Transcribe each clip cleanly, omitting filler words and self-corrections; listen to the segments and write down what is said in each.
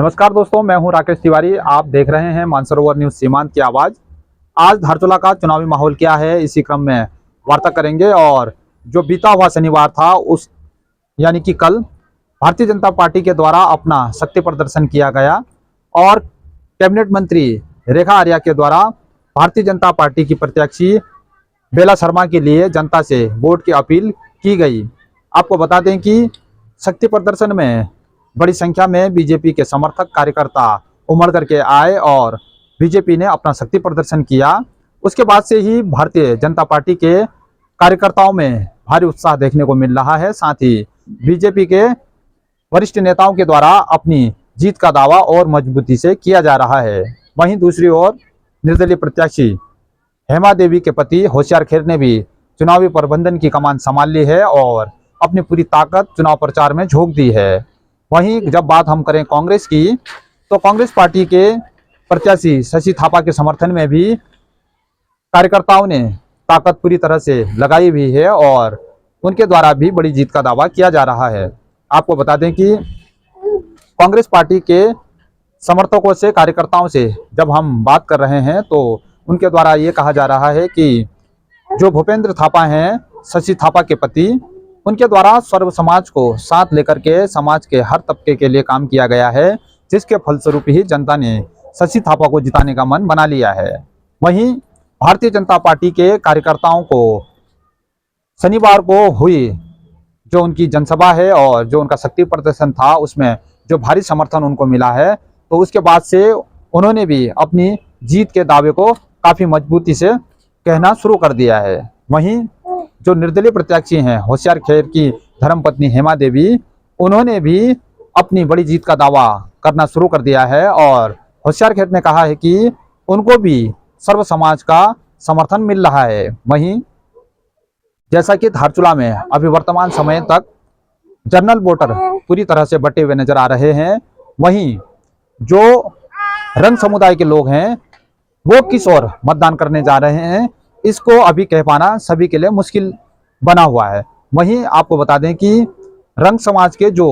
नमस्कार दोस्तों, मैं हूं राकेश तिवारी। आप देख रहे हैं मानसरोवर न्यूज सीमांत की आवाज। आज धारचूला का चुनावी माहौल क्या है, इसी क्रम में वार्ता करेंगे। और जो बीता हुआ शनिवार था, उस यानी कि कल भारतीय जनता पार्टी के द्वारा अपना शक्ति प्रदर्शन किया गया और कैबिनेट मंत्री रेखा आर्या के द्वारा भारतीय जनता पार्टी की प्रत्याशी बेला शर्मा के लिए जनता से वोट की अपील की गई। आपको बता दें कि शक्ति प्रदर्शन में बड़ी संख्या में बीजेपी के समर्थक कार्यकर्ता उमड़ करके आए और बीजेपी ने अपना शक्ति प्रदर्शन किया। उसके बाद से ही भारतीय जनता पार्टी के कार्यकर्ताओं में भारी उत्साह देखने को मिल रहा है। साथ ही बीजेपी के वरिष्ठ नेताओं के द्वारा अपनी जीत का दावा और मजबूती से किया जा रहा है। वहीं दूसरी ओर निर्दलीय प्रत्याशी हेमा देवी के पति होशियार खेर ने भी चुनावी प्रबंधन की कमान संभाल ली है और अपनी पूरी ताकत चुनाव प्रचार में झोंक दी है। वहीं जब बात हम करें कांग्रेस की, तो कांग्रेस पार्टी के प्रत्याशी शशि थापा के समर्थन में भी कार्यकर्ताओं ने ताकत पूरी तरह से लगाई हुई है और उनके द्वारा भी बड़ी जीत का दावा किया जा रहा है। आपको बता दें कि कांग्रेस पार्टी के समर्थकों से, कार्यकर्ताओं से जब हम बात कर रहे हैं तो उनके द्वारा ये कहा जा रहा है कि जो भूपेंद्र थापा हैं, शशि थापा के पति, उनके द्वारा सर्व समाज को साथ लेकर के समाज के हर तबके के लिए काम किया गया है, जिसके फलस्वरूप ही जनता ने शशि थापा को जिताने का मन बना लिया है। वहीं भारतीय जनता पार्टी के कार्यकर्ताओं को शनिवार को हुई जो उनकी जनसभा है और जो उनका शक्ति प्रदर्शन था, उसमें जो भारी समर्थन उनको मिला है, तो उसके बाद से उन्होंने भी अपनी जीत के दावे को काफी मजबूती से कहना शुरू कर दिया है। वहीं जो निर्दलीय प्रत्याशी हैं होशियार खेर की धर्मपत्नी हेमा देवी, उन्होंने भी अपनी बड़ी जीत का दावा करना शुरू कर दिया है और होशियार खेर ने कहा है कि उनको भी सर्व समाज का समर्थन मिल रहा है। वहीं जैसा कि धारचूला में अभी वर्तमान समय तक जनरल वोटर पूरी तरह से बटे हुए नजर आ रहे हैं, वहीं जो रंग समुदाय के लोग हैं वो किस ओर मतदान करने जा रहे हैं, इसको अभी कह पाना सभी के लिए मुश्किल बना हुआ है। वहीं आपको बता दें कि रंग समाज के जो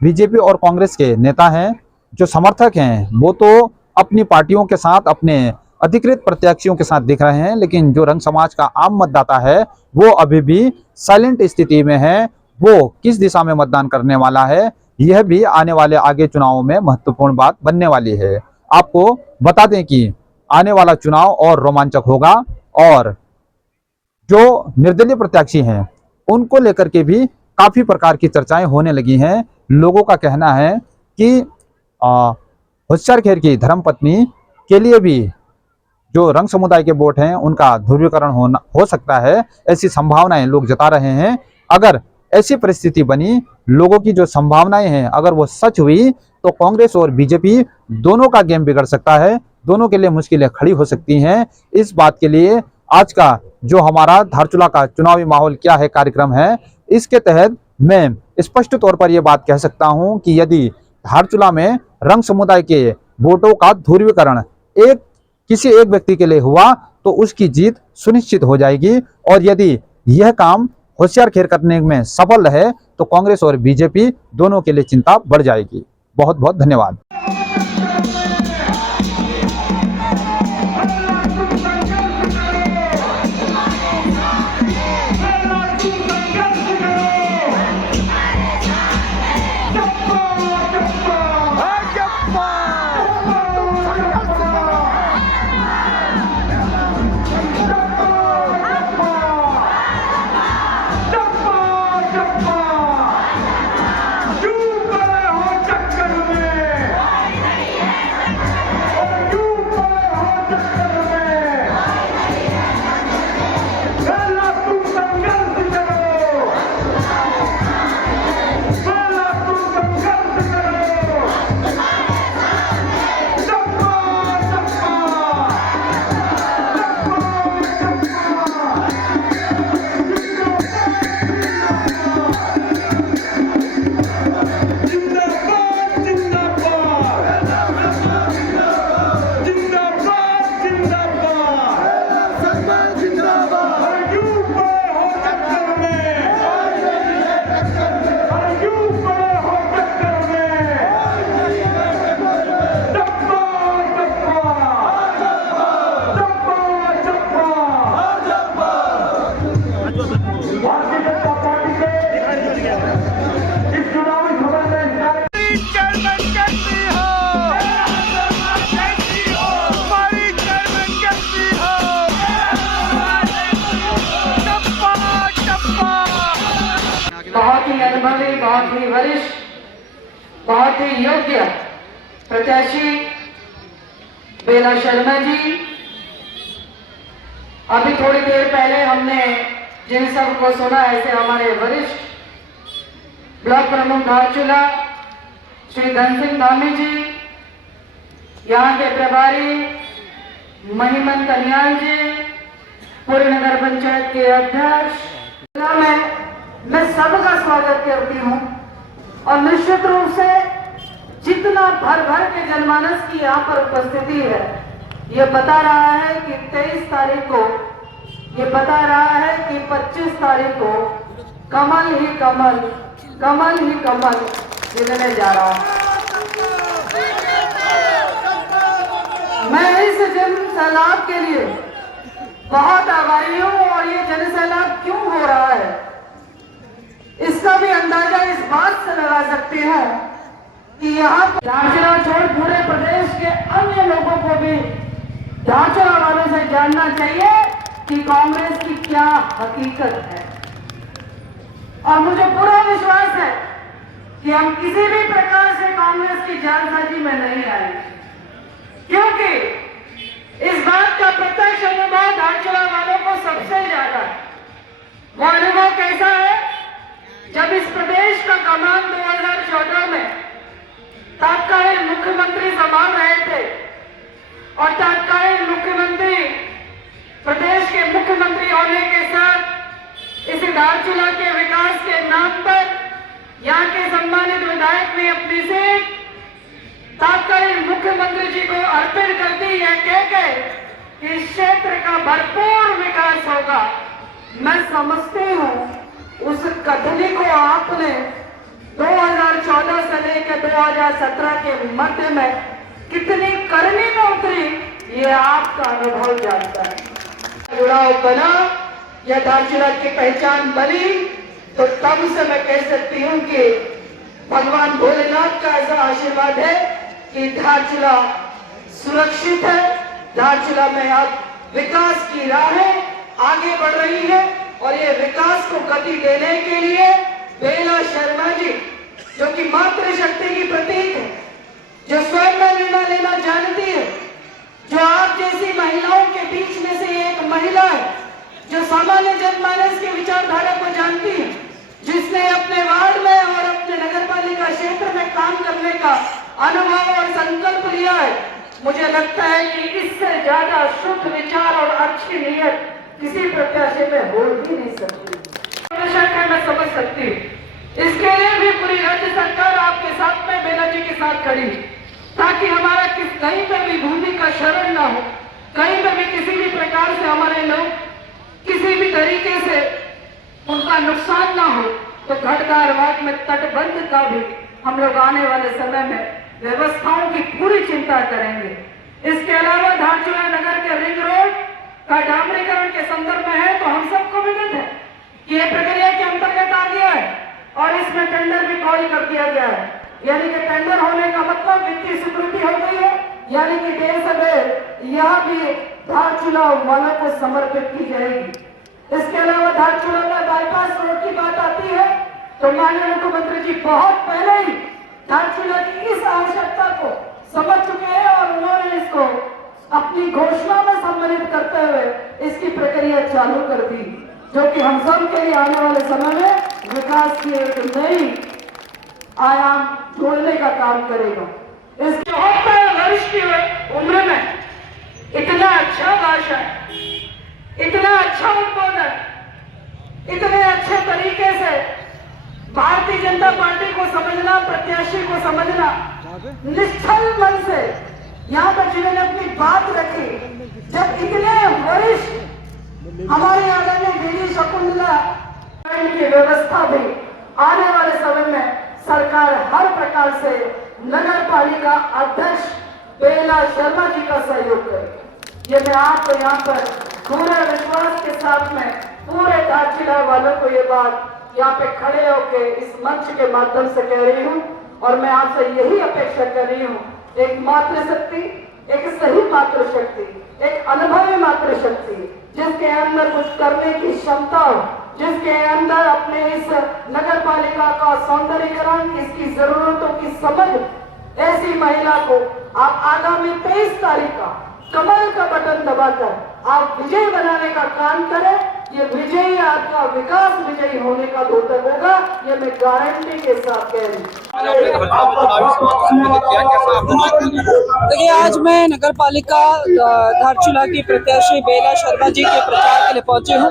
बीजेपी और कांग्रेस के नेता हैं, जो समर्थक हैं, वो तो अपनी पार्टियों के साथ, अपने अधिकृत प्रत्याशियों के साथ दिख रहे हैं, लेकिन जो रंग समाज का आम मतदाता है वो अभी भी साइलेंट स्थिति में है। वो किस दिशा में मतदान करने वाला है, यह भी आने वाले आगे चुनावों में महत्वपूर्ण बात बनने वाली है। आपको बता दें कि आने वाला चुनाव और रोमांचक होगा और जो निर्दलीय प्रत्याशी हैं उनको लेकर के भी काफी प्रकार की चर्चाएं होने लगी हैं। लोगों का कहना है कि होशियार खेर की धर्मपत्नी के लिए भी जो रंग समुदाय के वोट हैं उनका ध्रुवीकरण हो सकता है, ऐसी संभावनाएं लोग जता रहे हैं। अगर ऐसी परिस्थिति बनी, लोगों की जो संभावनाएं हैं अगर वो सच हुई, तो कांग्रेस और बीजेपी दोनों का गेम बिगड़ सकता है, दोनों के लिए मुश्किलें खड़ी हो सकती हैं। इस बात के लिए आज का जो हमारा धारचूला का चुनावी माहौल क्या है कार्यक्रम है, इसके तहत मैं स्पष्ट तौर पर यह बात कह सकता हूं कि यदि धारचूला में रंग समुदाय के वोटों का ध्रुवीकरण किसी एक व्यक्ति के लिए हुआ तो उसकी जीत सुनिश्चित हो जाएगी। और यदि यह काम होशियार खेर करने में सफल रहे तो कांग्रेस और बीजेपी दोनों के लिए चिंता बढ़ जाएगी। बहुत बहुत धन्यवाद। बहुत ही वरिष्ठ, बहुत ही योग्य प्रत्याशी बेला शर्मा जी। अभी थोड़ी देर पहले हमने जिन सबको सुना, ऐसे हमारे वरिष्ठ ब्लॉक प्रमुख धारचूला श्री धन सिंह धामी जी, यहाँ के प्रभारी महिमन कन्याल जी, पूर्व नगर पंचायत के अध्यक्ष, मैं सबका स्वागत करती हूँ। और निश्चित रूप से जितना भर भर के जनमानस की यहाँ पर उपस्थिति है, ये बता रहा है कि 23 तारीख को, ये बता रहा है कि 25 तारीख को कमल ही कमल, कमल ही कमल खिलने जा रहा है। मैं इस जन सैलाब के लिए बहुत आभारी हूँ। और ये जन सैलाब क्यों हो रहा है, इसका भी अंदाजा इस बात से लगा सकते हैं कि यहाँ धारचूला छोड़ पूरे प्रदेश के अन्य लोगों को भी धारचूला वालों से जानना चाहिए कि कांग्रेस की क्या हकीकत है। और मुझे पूरा विश्वास है कि हम किसी भी प्रकार से कांग्रेस की जालसाजी में नहीं आएंगे, क्योंकि इस बात का प्रत्यक्ष अनुभव धारचूला वालों को सबसे ज्यादा है। वो अनुभव कैसा है, जब इस प्रदेश का कमान 2014 में तत्कालीन मुख्यमंत्री संभाल रहे थे और तत्कालीन मुख्यमंत्री प्रदेश के मुख्यमंत्री होने के साथ इस धारचूला के विकास के नाम पर यहाँ के सम्मानित विधायक ने अपनी सीट तत्कालीन मुख्यमंत्री जी को अर्पित कर दी, यह कहकर कि इस क्षेत्र का भरपूर विकास होगा। मैं समझती हूँ उस कथनी को आपने 2014 से लेकर 2017 के मध्य में कितनी करनी में उतरी, ये आपका अनुभव जानता है। जुड़ाव बना या धारचूला की पहचान बनी, तो तब से मैं कह सकती हूँ कि भगवान भोलेनाथ का ऐसा आशीर्वाद है कि धारचूला सुरक्षित है। धारचूला में अब विकास की राहें आगे बढ़ रही है और ये विकास को गति देने के लिए बेला शर्मा जी, जो कि मातृशक्ति की प्रतीक है, जो स्वयं में निर्णय लेना जानती है, जो आप जैसी महिलाओं के बीच में से एक महिला है, जो सामान्य जनमानस की विचारधारा को जानती है, जिसने अपने वार्ड में और अपने नगरपालिका क्षेत्र में काम करने का अनुभव और संकल्प लिया है। मुझे लगता है कि इससे ज्यादा शुद्ध विचार और अच्छी नीयत किसी प्रत्याशी में हो ही नहीं सकती। मैं समझ सकती हूँ, इसके लिए भी पूरी राज्य सरकार आपके साथ में बेला जी के साथ खड़ी, ताकि हमारा कहीं पे भी भूमि का शरण ना हो, कहीं पे भी किसी भी प्रकार से हमारे लोग किसी भी तरीके से उनका नुकसान ना हो। तो घटदारवाद में तटबंध का भी हम लोग आने वाले समय में व्यवस्थाओं की पूरी चिंता करेंगे। इसके अलावा धारचूला नगर के रिंग रोड का डामरीकरण के संदर्भ में है, तो हम सबको विदित है कि ये प्रक्रिया के अंतर्गत आ गया है और इसमें टेंडर भी कॉल कर दिया गया है। यानी कि टेंडर होने का मतलब वित्तीय स्वीकृति हो गई है, यानी कि देर से देर यह भी धारचूला वालों को समर्पित की जाएगी। इसके अलावा धारचूला में बाईपास रोड की बात आती है, तो माननीय मुख्यमंत्री जी बहुत पहले ही धारचूला की इस आवश्यकता को समझ चुके हैं और उन्होंने इसको अपनी घोषणा में सम्मिलित करते हुए इसकी प्रक्रिया चालू कर दी, जो कि हम सब के लिए आने वाले समय में विकास की एक नई आयाम जोड़ने का काम करेगा। इस 74 वर्ष की उम्र में इतना अच्छा भाषण, इतना अच्छा उद्बोधन, इतने अच्छे तरीके से भारतीय जनता पार्टी को समझना, प्रत्याशी को समझना, निश्चल मन से यहाँ पर जिन्होंने अपनी बात रखी, जब इतने वरिष्ठ हमारे आदरणीय गिरी शकुंतला की व्यवस्था भी आने वाले समय में सरकार हर प्रकार से नगर पालिका अध्यक्ष बेला शर्मा जी का सहयोग करे। ये मैं आपको यहाँ पर पूरे विश्वास के साथ में पूरे धारचूला वालों को ये बात यहाँ पे खड़े होके इस मंच के माध्यम से कह रही हूँ। और मैं आपसे यही अपेक्षा कर रही हूँ, एक मातृशक्ति, एक सही मातृशक्ति, एक अनुभवी मातृशक्ति, जिसके अंदर कुछ करने की क्षमता हो, जिसके अंदर अपने इस नगर पालिका का सौंदर्यीकरण, इसकी जरूरतों की समझ, ऐसी महिला को आप आगामी 23 तारीख का कमल का बटन दबाकर आप विजयी बनाने का काम करें। ये विजयी आपका विकास विजयी होने का द्योतक होगा, ये मैं गारंटी के साथ कह रही हूँ। देखिए, आज मैं नगर पालिका धारचूला की प्रत्याशी बेला शर्मा जी के प्रचार के लिए पहुंची हूं।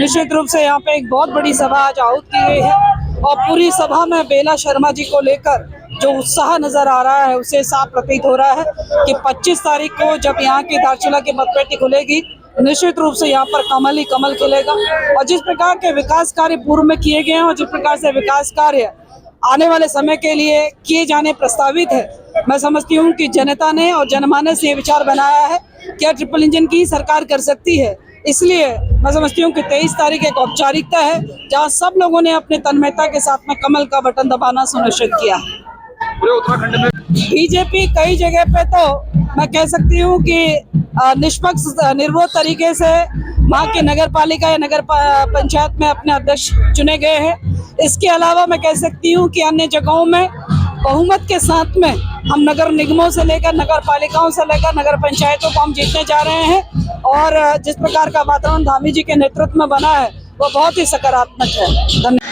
निश्चित रूप से यहाँ पे एक बहुत बड़ी सभा आज आहूत की गई है और पूरी सभा में बेला शर्मा जी को लेकर जो उत्साह नजर आ रहा है उससे साफ प्रतीत हो रहा है कि 25 तारीख को जब यहाँ की धारचूला की मतपेटी खुलेगी, निश्चित रूप से यहाँ पर कमल ही कमल खिलेगा। और जिस प्रकार के विकास कार्य पूर्व में किए गए हैं और जिस प्रकार से विकास कार्य आने वाले समय के लिए किए जाने प्रस्तावित है, मैं समझती हूँ कि जनता ने और जनमानस ने विचार बनाया है क्या ट्रिपल इंजन की सरकार कर सकती है। इसलिए मैं समझती हूँ कि 23 तारीख एक औपचारिकता है जहाँ सब लोगों ने अपने तन्मयता के साथ में कमल का बटन दबाना सुनिश्चित किया है। पूरे उत्तराखंड में बीजेपी कई जगह पे तो मैं कह सकती हूँ कि निष्पक्ष निर्विरोध तरीके से वहाँ की नगर पालिका या नगर पंचायत में अपने अध्यक्ष चुने गए हैं। इसके अलावा मैं कह सकती हूँ कि अन्य जगहों में बहुमत के साथ में हम नगर निगमों से लेकर नगर पालिकाओं से लेकर नगर पंचायतों को हम जीतने जा रहे हैं और जिस प्रकार का वातावरण धामी जी के नेतृत्व में बना है वो बहुत ही सकारात्मक है। धन्यवाद।